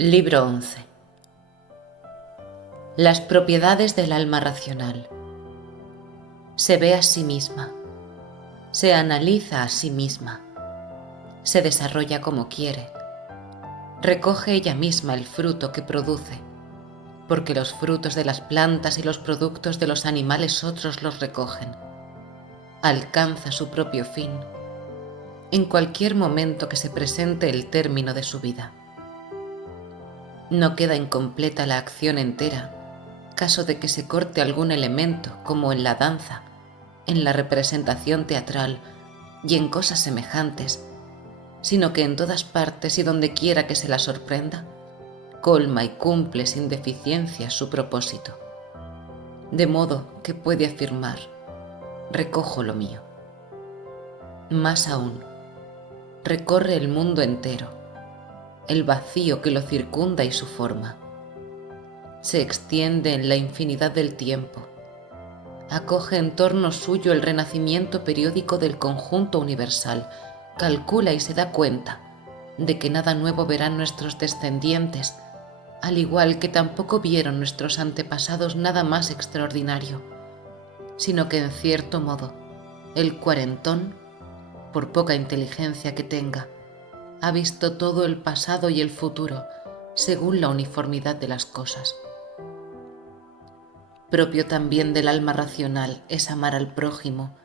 Libro 11. Las propiedades del alma racional. Se ve a sí misma, se analiza a sí misma, se desarrolla como quiere, recoge ella misma el fruto que produce, porque los frutos de las plantas y los productos de los animales otros los recogen. Alcanza su propio fin, en cualquier momento que se presente el término de su vida. No queda incompleta la acción entera, caso de que se corte algún elemento, como en la danza, en la representación teatral y en cosas semejantes, sino que en todas partes y donde quiera que se la sorprenda, colma y cumple sin deficiencia su propósito, de modo que puede afirmar: recojo lo mío. Más aún, recorre el mundo entero, el vacío que lo circunda y su forma. Se extiende en la infinidad del tiempo, acoge en torno suyo el renacimiento periódico del conjunto universal, calcula y se da cuenta de que nada nuevo verán nuestros descendientes, al igual que tampoco vieron nuestros antepasados nada más extraordinario, sino que en cierto modo el cuarentón, por poca inteligencia que tenga, ha visto todo el pasado y el futuro según la uniformidad de las cosas. Propio también del alma racional es amar al prójimo,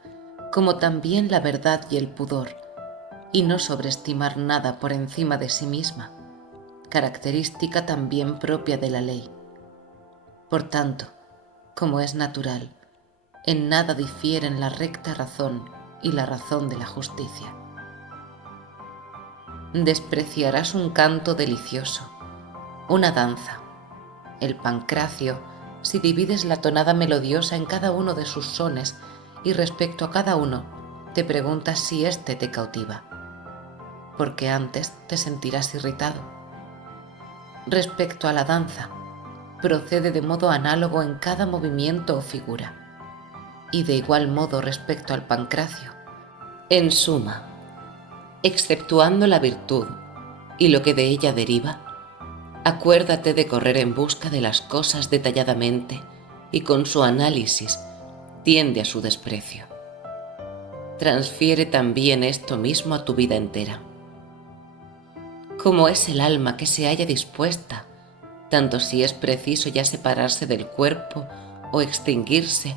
como también la verdad y el pudor, y no sobreestimar nada por encima de sí misma, característica también propia de la ley. Por tanto, como es natural, en nada difieren la recta razón y la razón de la justicia. Despreciarás un canto delicioso, una danza, el pancracio, si divides la tonada melodiosa en cada uno de sus sones y respecto a cada uno te preguntas si éste te cautiva, porque antes te sentirás irritado. Respecto a la danza, procede de modo análogo en cada movimiento o figura, y de igual modo respecto al pancracio. En suma, exceptuando la virtud y lo que de ella deriva, acuérdate de correr en busca de las cosas detalladamente y con su análisis tiende a su desprecio. Transfiere también esto mismo a tu vida entera. Como es el alma que se halla dispuesta, tanto si es preciso ya separarse del cuerpo, o extinguirse,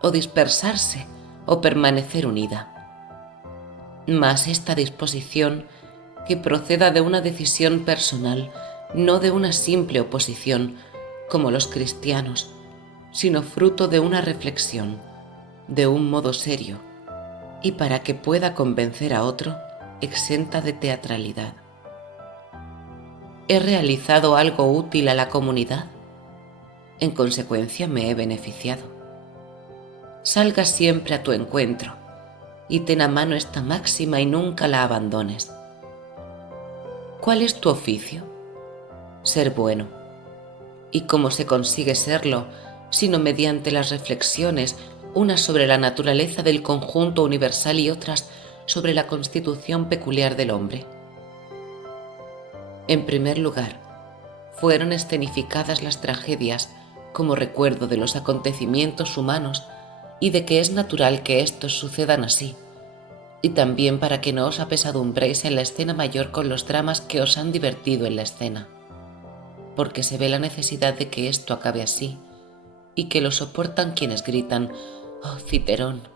o dispersarse, o permanecer unida. Mas esta disposición, que proceda de una decisión personal, no de una simple oposición, como los cristianos, sino fruto de una reflexión, de un modo serio, y para que pueda convencer a otro, exenta de teatralidad. ¿He realizado algo útil a la comunidad? En consecuencia me he beneficiado. Salga siempre a tu encuentro, y ten a mano esta máxima y nunca la abandones. ¿Cuál es tu oficio? Ser bueno. ¿Y cómo se consigue serlo, sino mediante las reflexiones, unas sobre la naturaleza del conjunto universal y otras sobre la constitución peculiar del hombre? En primer lugar, fueron escenificadas las tragedias como recuerdo de los acontecimientos humanos y de que es natural que éstos sucedan así, y también para que no os apesadumbréis en la escena mayor con los dramas que os han divertido en la escena, porque se ve la necesidad de que esto acabe así, y que lo soportan quienes gritan: «¡Oh, Citerón!».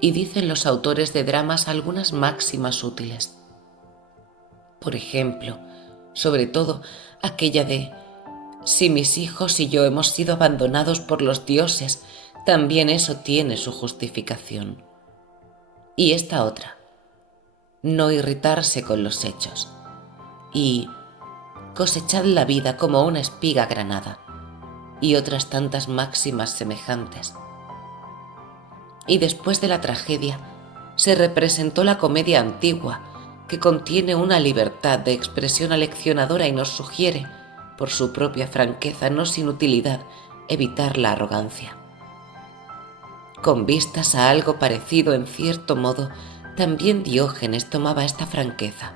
Y dicen los autores de dramas algunas máximas útiles. Por ejemplo, sobre todo aquella de: «Si mis hijos y yo hemos sido abandonados por los dioses, también eso tiene su justificación». Y esta otra: «No irritarse con los hechos». Y «Cosechad la vida como una espiga granada», y otras tantas máximas semejantes. Y después de la tragedia se representó la comedia antigua, que contiene una libertad de expresión aleccionadora y nos sugiere, por su propia franqueza no sin utilidad, evitar la arrogancia. Con vistas a algo parecido en cierto modo, también Diógenes tomaba esta franqueza,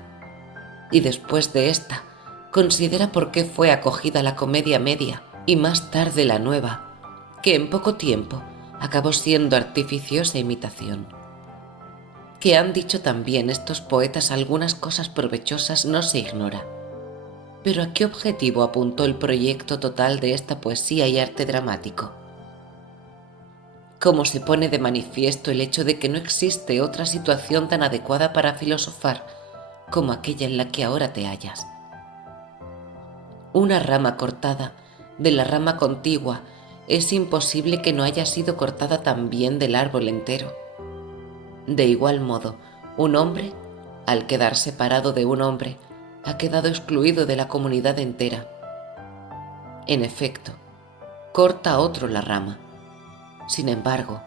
y después de esta Considera por qué fue acogida la comedia media y más tarde la nueva, que en poco tiempo acabó siendo artificiosa imitación. Que han dicho también estos poetas algunas cosas provechosas no se ignora. Pero ¿a qué objetivo apuntó el proyecto total de esta poesía y arte dramático? ¿Cómo se pone de manifiesto el hecho de que no existe otra situación tan adecuada para filosofar como aquella en la que ahora te hallas? Una rama cortada de la rama contigua, es imposible que no haya sido cortada también del árbol entero. De igual modo, un hombre, al quedar separado de un hombre, ha quedado excluido de la comunidad entera. En efecto, corta a otro la rama. Sin embargo,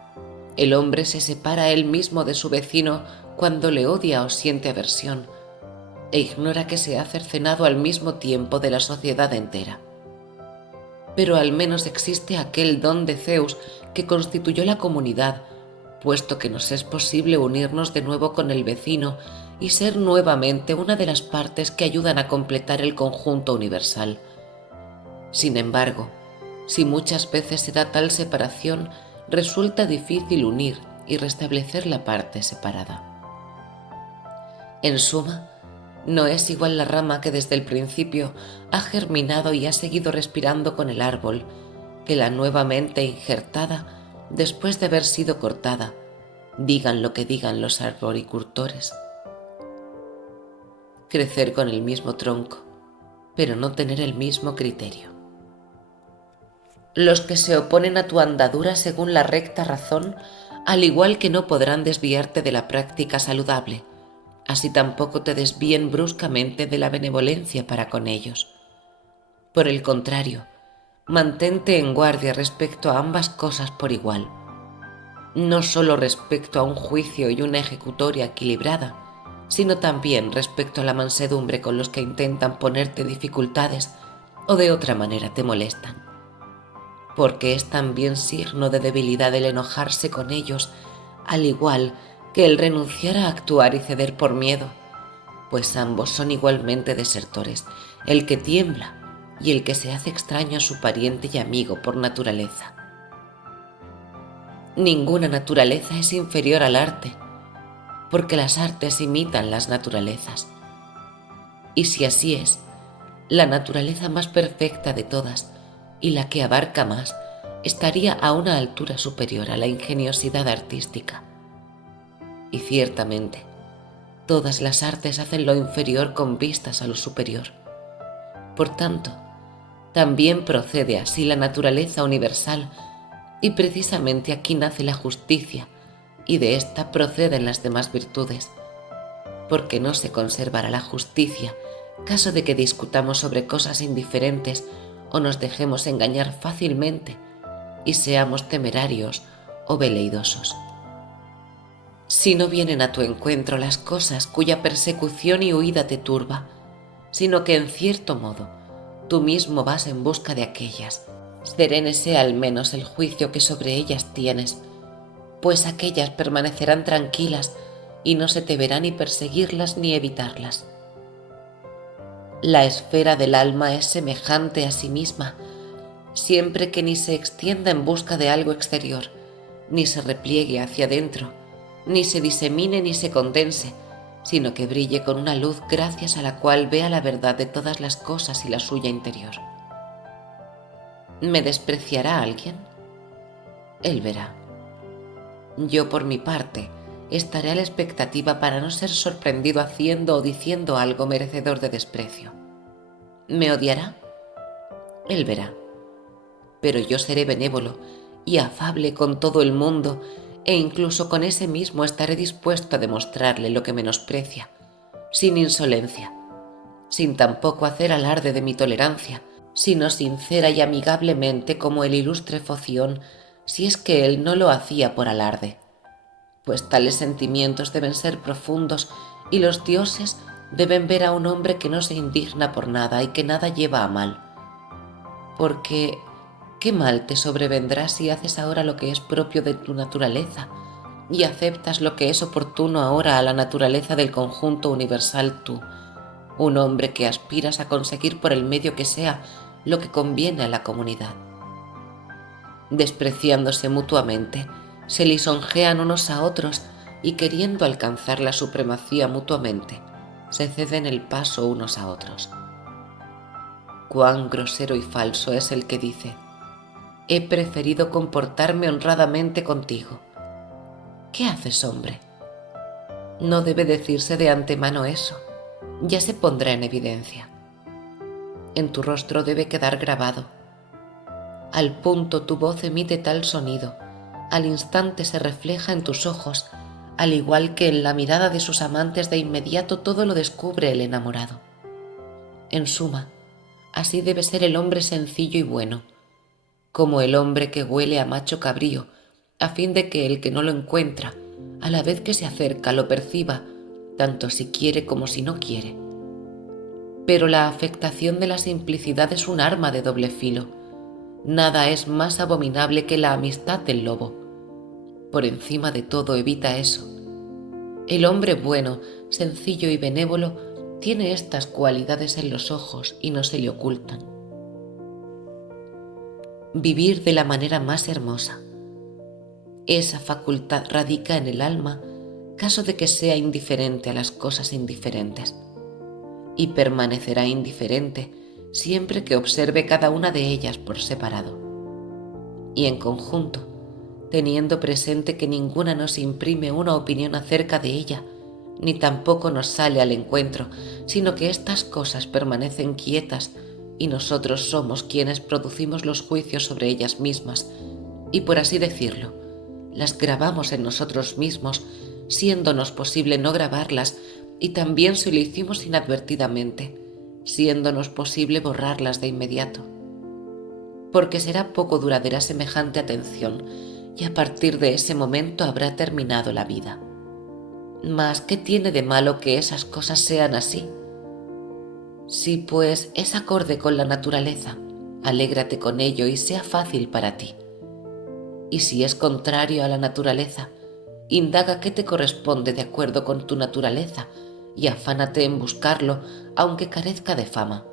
el hombre se separa a él mismo de su vecino cuando le odia o siente aversión, e ignora que se ha cercenado al mismo tiempo de la sociedad entera. Pero al menos existe aquel don de Zeus que constituyó la comunidad, puesto que nos es posible unirnos de nuevo con el vecino y ser nuevamente una de las partes que ayudan a completar el conjunto universal. Sin embargo, si muchas veces se da tal separación, resulta difícil unir y restablecer la parte separada. En suma, no es igual la rama que desde el principio ha germinado y ha seguido respirando con el árbol, que la nuevamente injertada después de haber sido cortada, digan lo que digan los arboricultores. Crecer con el mismo tronco, pero no tener el mismo criterio. Los que se oponen a tu andadura según la recta razón, al igual que no podrán desviarte de la práctica saludable, así tampoco te desvíen bruscamente de la benevolencia para con ellos. Por el contrario, mantente en guardia respecto a ambas cosas por igual, no solo respecto a un juicio y una ejecutoria equilibrada, sino también respecto a la mansedumbre con los que intentan ponerte dificultades o de otra manera te molestan, porque es también signo de debilidad el enojarse con ellos, al igual que el renunciar a actuar y ceder por miedo, pues ambos son igualmente desertores, el que tiembla y el que se hace extraño a su pariente y amigo por naturaleza. Ninguna naturaleza es inferior al arte, porque las artes imitan las naturalezas. Y si así es, la naturaleza más perfecta de todas y la que abarca más estaría a una altura superior a la ingeniosidad artística. Y ciertamente, todas las artes hacen lo inferior con vistas a lo superior. Por tanto, también procede así la naturaleza universal, y precisamente aquí nace la justicia, y de ésta proceden las demás virtudes, porque no se conservará la justicia caso de que discutamos sobre cosas indiferentes o nos dejemos engañar fácilmente y seamos temerarios o veleidosos. Si no vienen a tu encuentro las cosas cuya persecución y huida te turba, sino que en cierto modo tú mismo vas en busca de aquellas, serénese al menos el juicio que sobre ellas tienes, pues aquellas permanecerán tranquilas y no se te verá ni perseguirlas ni evitarlas. La esfera del alma es semejante a sí misma, siempre que ni se extienda en busca de algo exterior, ni se repliegue hacia adentro, ni se disemine ni se condense, sino que brille con una luz gracias a la cual vea la verdad de todas las cosas y la suya interior. ¿Me despreciará alguien? Él verá. Yo, por mi parte, estaré a la expectativa para no ser sorprendido haciendo o diciendo algo merecedor de desprecio. ¿Me odiará? Él verá. Pero yo seré benévolo y afable con todo el mundo, e incluso con ese mismo estaré dispuesto a demostrarle lo que menosprecia, sin insolencia, sin tampoco hacer alarde de mi tolerancia, sino sincera y amigablemente como el ilustre Foción, si es que él no lo hacía por alarde, pues tales sentimientos deben ser profundos y los dioses deben ver a un hombre que no se indigna por nada y que nada lleva a mal. Porque ¿qué mal te sobrevendrá si haces ahora lo que es propio de tu naturaleza y aceptas lo que es oportuno ahora a la naturaleza del conjunto universal tú, un hombre que aspiras a conseguir por el medio que sea lo que conviene a la comunidad. Despreciándose mutuamente, se lisonjean unos a otros y queriendo alcanzar la supremacía mutuamente, se ceden el paso unos a otros. Cuán grosero y falso es el que dice: he preferido comportarme honradamente contigo. ¿Qué haces, hombre? No debe decirse de antemano eso, ya se pondrá en evidencia. En tu rostro debe quedar grabado. Al punto tu voz emite tal sonido, al instante se refleja en tus ojos, al igual que en la mirada de sus amantes de inmediato todo lo descubre el enamorado. En suma, así debe ser el hombre sencillo y bueno, como el hombre que huele a macho cabrío, a fin de que el que no lo encuentra, a la vez que se acerca, lo perciba, tanto si quiere como si no quiere. Pero la afectación de la simplicidad es un arma de doble filo. Nada es más abominable que la amistad del lobo. Por encima de todo evita eso. El hombre bueno, sencillo y benévolo tiene estas cualidades en los ojos y no se le ocultan. Vivir de la manera más hermosa. Esa facultad radica en el alma, caso de que sea indiferente a las cosas indiferentes, y permanecerá indiferente siempre que observe cada una de ellas por separado. Y en conjunto, teniendo presente que ninguna nos imprime una opinión acerca de ella, ni tampoco nos sale al encuentro, sino que estas cosas permanecen quietas y nosotros somos quienes producimos los juicios sobre ellas mismas, y por así decirlo, las grabamos en nosotros mismos, siéndonos posible no grabarlas, y también si lo hicimos inadvertidamente, siéndonos posible borrarlas de inmediato. Porque será poco duradera semejante atención, y a partir de ese momento habrá terminado la vida. Mas, ¿qué tiene de malo que esas cosas sean así? Si pues es acorde con la naturaleza, alégrate con ello y sea fácil para ti. Y si es contrario a la naturaleza, indaga qué te corresponde de acuerdo con tu naturaleza y afánate en buscarlo, aunque carezca de fama,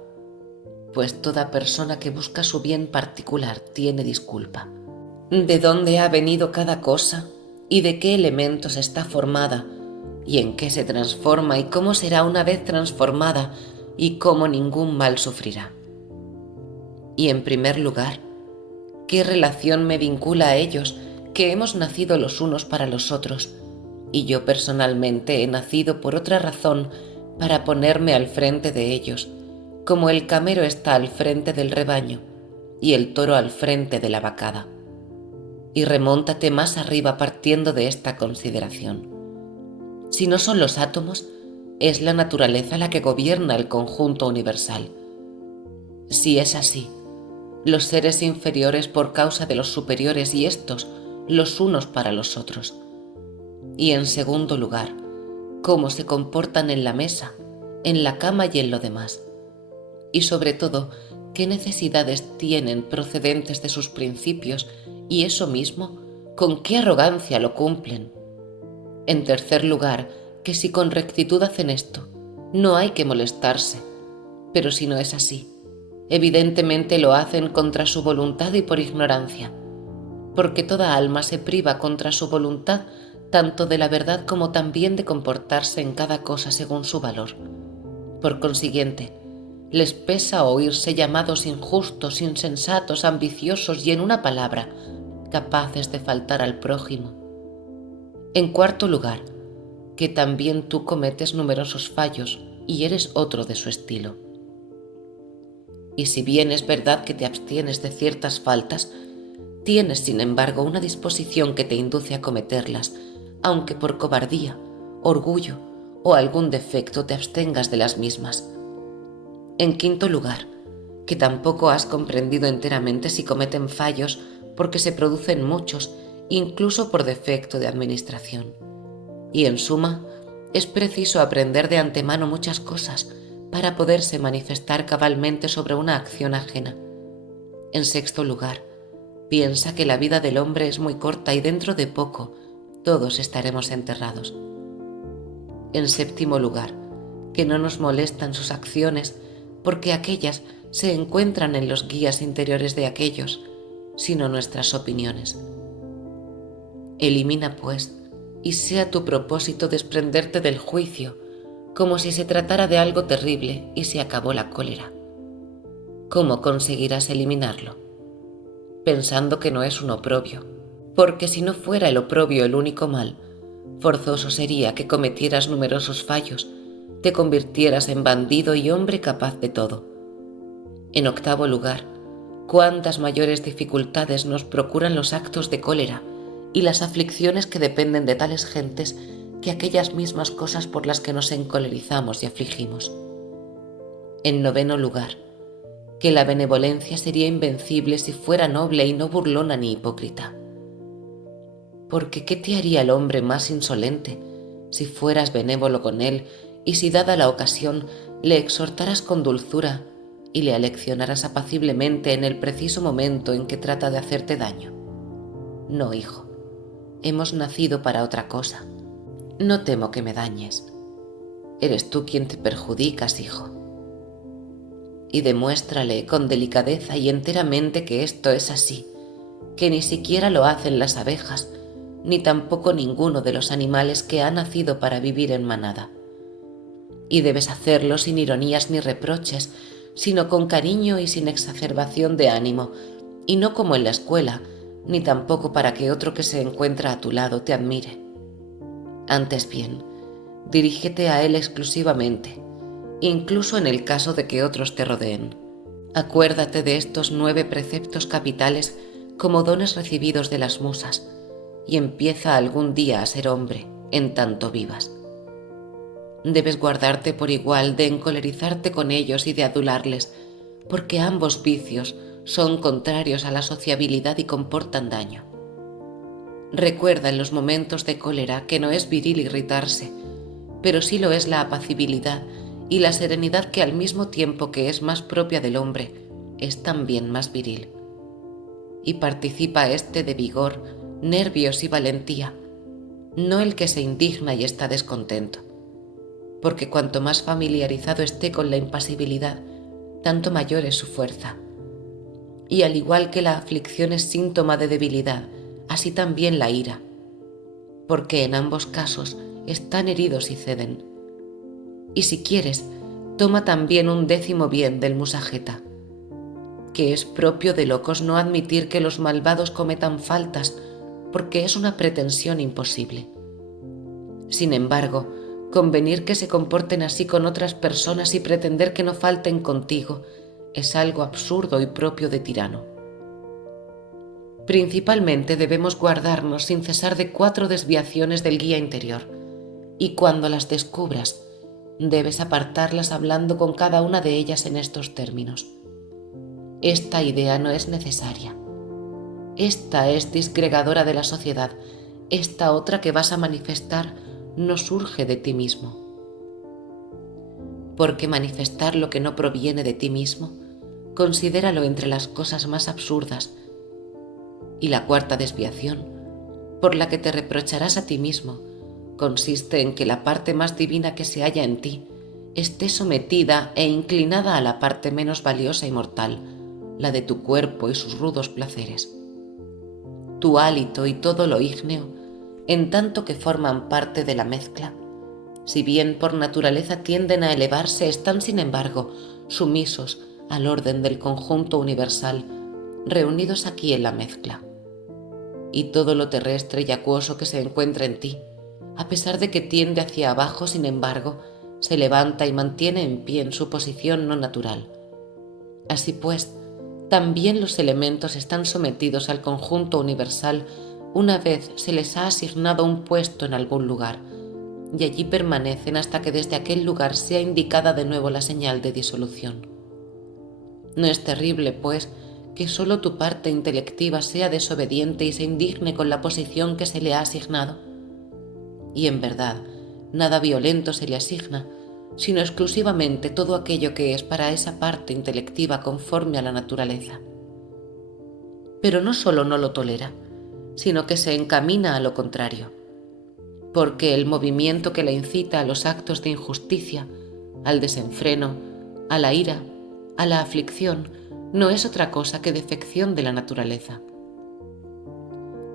pues toda persona que busca su bien particular tiene disculpa. ¿De dónde ha venido cada cosa y de qué elementos está formada y en qué se transforma y cómo será una vez transformada y cómo ningún mal sufrirá? Y en primer lugar, ¿qué relación me vincula a ellos, que hemos nacido los unos para los otros, y yo personalmente he nacido por otra razón para ponerme al frente de ellos, como el camero está al frente del rebaño y el toro al frente de la vacada? Y remóntate más arriba partiendo de esta consideración. Si no son los átomos, es la naturaleza la que gobierna el conjunto universal. Si es así, los seres inferiores por causa de los superiores y estos los unos para los otros. Y en segundo lugar, cómo se comportan en la mesa, en la cama y en lo demás. Y sobre todo, qué necesidades tienen procedentes de sus principios y eso mismo, con qué arrogancia lo cumplen. En tercer lugar, que si con rectitud hacen esto, no hay que molestarse, pero si no es así, evidentemente lo hacen contra su voluntad y por ignorancia, porque toda alma se priva contra su voluntad tanto de la verdad como también de comportarse en cada cosa según su valor. Por consiguiente, les pesa oírse llamados injustos, insensatos, ambiciosos y, en una palabra, capaces de faltar al prójimo. En cuarto lugar, que también tú cometes numerosos fallos y eres otro de su estilo. Y si bien es verdad que te abstienes de ciertas faltas, tienes sin embargo una disposición que te induce a cometerlas, aunque por cobardía, orgullo o algún defecto te abstengas de las mismas. En quinto lugar, que tampoco has comprendido enteramente si cometen fallos porque se producen muchos, incluso por defecto de administración. Y en suma, es preciso aprender de antemano muchas cosas para poderse manifestar cabalmente sobre una acción ajena. En sexto lugar, piensa que la vida del hombre es muy corta y dentro de poco todos estaremos enterrados. En séptimo lugar, que no nos molestan sus acciones porque aquellas se encuentran en los guías interiores de aquellos, sino nuestras opiniones. Elimina, pues, y sea tu propósito desprenderte del juicio, como si se tratara de algo terrible y se acabó la cólera. ¿Cómo conseguirás eliminarlo? Pensando que no es un oprobio, porque si no fuera el oprobio el único mal, forzoso sería que cometieras numerosos fallos, te convirtieras en bandido y hombre capaz de todo. En octavo lugar, cuántas mayores dificultades nos procuran los actos de cólera y las aflicciones que dependen de tales gentes que aquellas mismas cosas por las que nos encolerizamos y afligimos. En noveno lugar, que la benevolencia sería invencible si fuera noble y no burlona ni hipócrita. Porque ¿qué te haría el hombre más insolente si fueras benévolo con él y si dada la ocasión le exhortaras con dulzura y le aleccionaras apaciblemente en el preciso momento en que trata de hacerte daño? No, hijo, hemos nacido para otra cosa. No temo que me dañes. Eres tú quien te perjudicas, hijo. Y demuéstrale con delicadeza y enteramente que esto es así, que ni siquiera lo hacen las abejas, ni tampoco ninguno de los animales que ha nacido para vivir en manada. Y debes hacerlo sin ironías ni reproches, sino con cariño y sin exacerbación de ánimo, y no como en la escuela, ni tampoco para que otro que se encuentra a tu lado te admire. Antes bien, dirígete a él exclusivamente, incluso en el caso de que otros te rodeen. Acuérdate de estos 9 preceptos capitales como dones recibidos de las musas, y empieza algún día a ser hombre, en tanto vivas. Debes guardarte por igual de encolerizarte con ellos y de adularles, porque ambos vicios son contrarios a la sociabilidad y comportan daño. Recuerda en los momentos de cólera que no es viril irritarse, pero sí lo es la apacibilidad y la serenidad que al mismo tiempo que es más propia del hombre, es también más viril. Y participa éste de vigor, nervios y valentía, no el que se indigna y está descontento, porque cuanto más familiarizado esté con la impasibilidad, tanto mayor es su fuerza. Y al igual que la aflicción es síntoma de debilidad, así también la ira, porque en ambos casos están heridos y ceden. Y si quieres, toma también un 10º bien del Musageta, que es propio de locos no admitir que los malvados cometan faltas, porque es una pretensión imposible. Sin embargo, convenir que se comporten así con otras personas y pretender que no falten contigo es algo absurdo y propio de tirano. Principalmente debemos guardarnos sin cesar de 4 desviaciones del guía interior, y cuando las descubras, debes apartarlas hablando con cada una de ellas en estos términos. Esta idea no es necesaria. Esta es disgregadora de la sociedad. Esta otra que vas a manifestar no surge de ti mismo. Porque manifestar lo que no proviene de ti mismo, considéralo entre las cosas más absurdas. Y la 4ª desviación, por la que te reprocharás a ti mismo, consiste en que la parte más divina que se halla en ti esté sometida e inclinada a la parte menos valiosa y mortal, la de tu cuerpo y sus rudos placeres. Tu hálito y todo lo ígneo, en tanto que forman parte de la mezcla, si bien por naturaleza tienden a elevarse, están sin embargo sumisos al orden del conjunto universal, reunidos aquí en la mezcla. Y todo lo terrestre y acuoso que se encuentra en ti, a pesar de que tiende hacia abajo, sin embargo, se levanta y mantiene en pie en su posición no natural. Así pues, también los elementos están sometidos al conjunto universal una vez se les ha asignado un puesto en algún lugar, y allí permanecen hasta que desde aquel lugar sea indicada de nuevo la señal de disolución. No es terrible, pues, que solo tu parte intelectiva sea desobediente y se indigne con la posición que se le ha asignado. Y en verdad, nada violento se le asigna, sino exclusivamente todo aquello que es para esa parte intelectiva conforme a la naturaleza. Pero no solo no lo tolera, sino que se encamina a lo contrario, porque el movimiento que la incita a los actos de injusticia al desenfreno, a la ira, a la aflicción, no es otra cosa que defección de la naturaleza.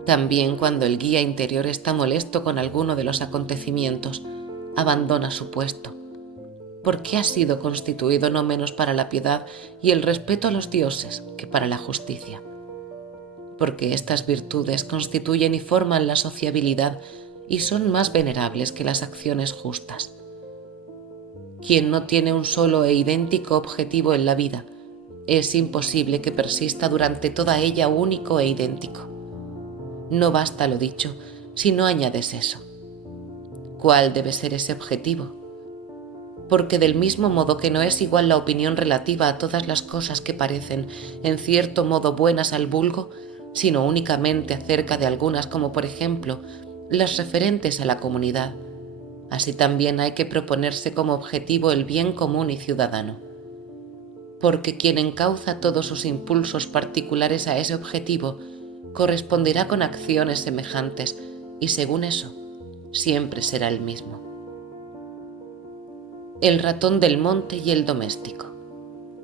También cuando el guía interior está molesto con alguno de los acontecimientos, abandona su puesto, porque ha sido constituido no menos para la piedad y el respeto a los dioses que para la justicia, porque estas virtudes constituyen y forman la sociabilidad y son más venerables que las acciones justas. Quien no tiene un solo e idéntico objetivo en la vida, es imposible que persista durante toda ella único e idéntico. No basta lo dicho si no añades eso. ¿Cuál debe ser ese objetivo? Porque del mismo modo que no es igual la opinión relativa a todas las cosas que parecen en cierto modo buenas al vulgo, sino únicamente acerca de algunas como por ejemplo las referentes a la comunidad, así también hay que proponerse como objetivo el bien común y ciudadano. Porque quien encauza todos sus impulsos particulares a ese objetivo corresponderá con acciones semejantes y según eso siempre será el mismo. El ratón del monte y el doméstico,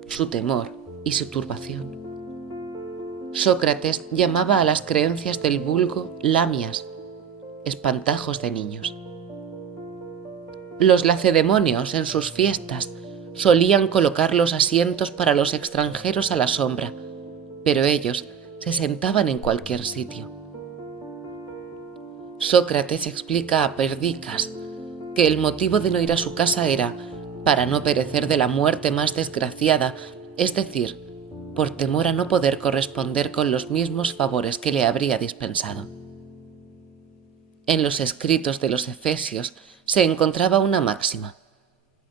su temor y su turbación. Sócrates llamaba a las creencias del vulgo lamias, espantajos de niños. Los lacedemonios en sus fiestas solían colocar los asientos para los extranjeros a la sombra, pero ellos se sentaban en cualquier sitio. Sócrates explica a Perdicas que el motivo de no ir a su casa era para no perecer de la muerte más desgraciada, es decir, por temor a no poder corresponder con los mismos favores que le habría dispensado. En los escritos de los Efesios se encontraba una máxima: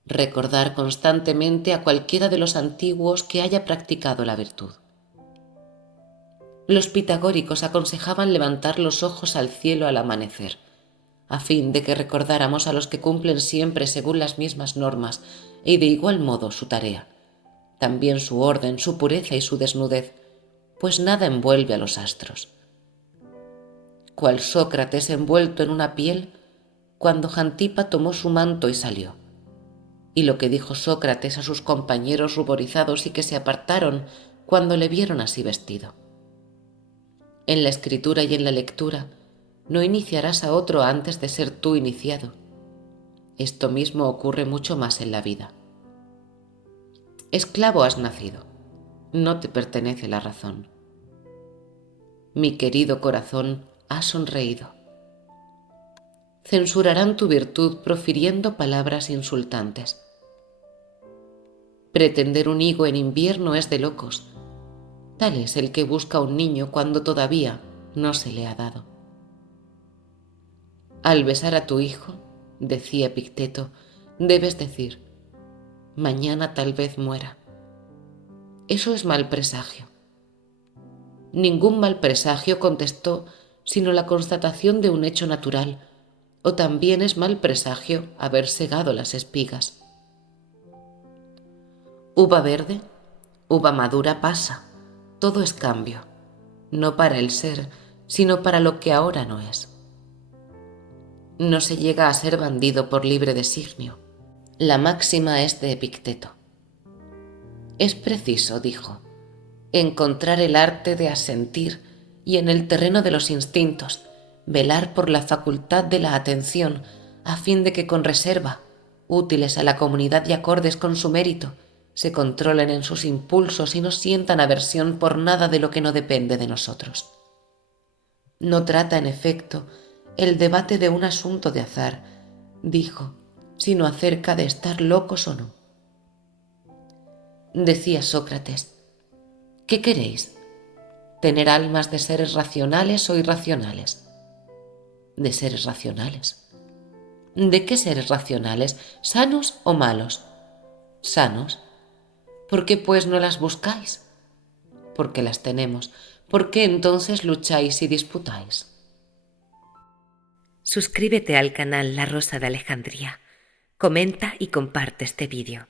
recordar constantemente a cualquiera de los antiguos que haya practicado la virtud. Los pitagóricos aconsejaban levantar los ojos al cielo al amanecer, a fin de que recordáramos a los que cumplen siempre según las mismas normas y de igual modo su tarea, también su orden, su pureza y su desnudez, pues nada envuelve a los astros. Cual Sócrates envuelto en una piel, cuando Jantipa tomó su manto y salió. Y lo que dijo Sócrates a sus compañeros ruborizados y que se apartaron cuando le vieron así vestido. En la escritura y en la lectura no iniciarás a otro antes de ser tú iniciado. Esto mismo ocurre mucho más en la vida. Esclavo has nacido, no te pertenece la razón. Mi querido corazón ha sonreído. Censurarán tu virtud profiriendo palabras insultantes. Pretender un higo en invierno es de locos. Tal es el que busca un niño cuando todavía no se le ha dado. Al besar a tu hijo, decía Epicteto, debes decir: mañana tal vez muera. Eso es mal presagio. Ningún mal presagio, contestó, sino la constatación de un hecho natural, o también es mal presagio haber segado las espigas. Uva verde, uva madura pasa, todo es cambio, no para el ser, sino para lo que ahora no es. No se llega a ser bandido por libre designio. La máxima es de Epicteto. Es preciso, dijo, encontrar el arte de asentir y en el terreno de los instintos velar por la facultad de la atención a fin de que con reserva, útiles a la comunidad y acordes con su mérito, se controlen en sus impulsos y no sientan aversión por nada de lo que no depende de nosotros. No trata, en efecto, el debate de un asunto de azar, dijo, sino acerca de estar locos o no. Decía Sócrates: ¿qué queréis? ¿Tener almas de seres racionales o irracionales? De seres racionales. ¿De qué seres racionales? ¿Sanos o malos? Sanos. ¿Por qué pues no las buscáis? Porque las tenemos. ¿Por qué entonces lucháis y disputáis? Suscríbete al canal La Rosa de Alejandría, comenta y comparte este vídeo.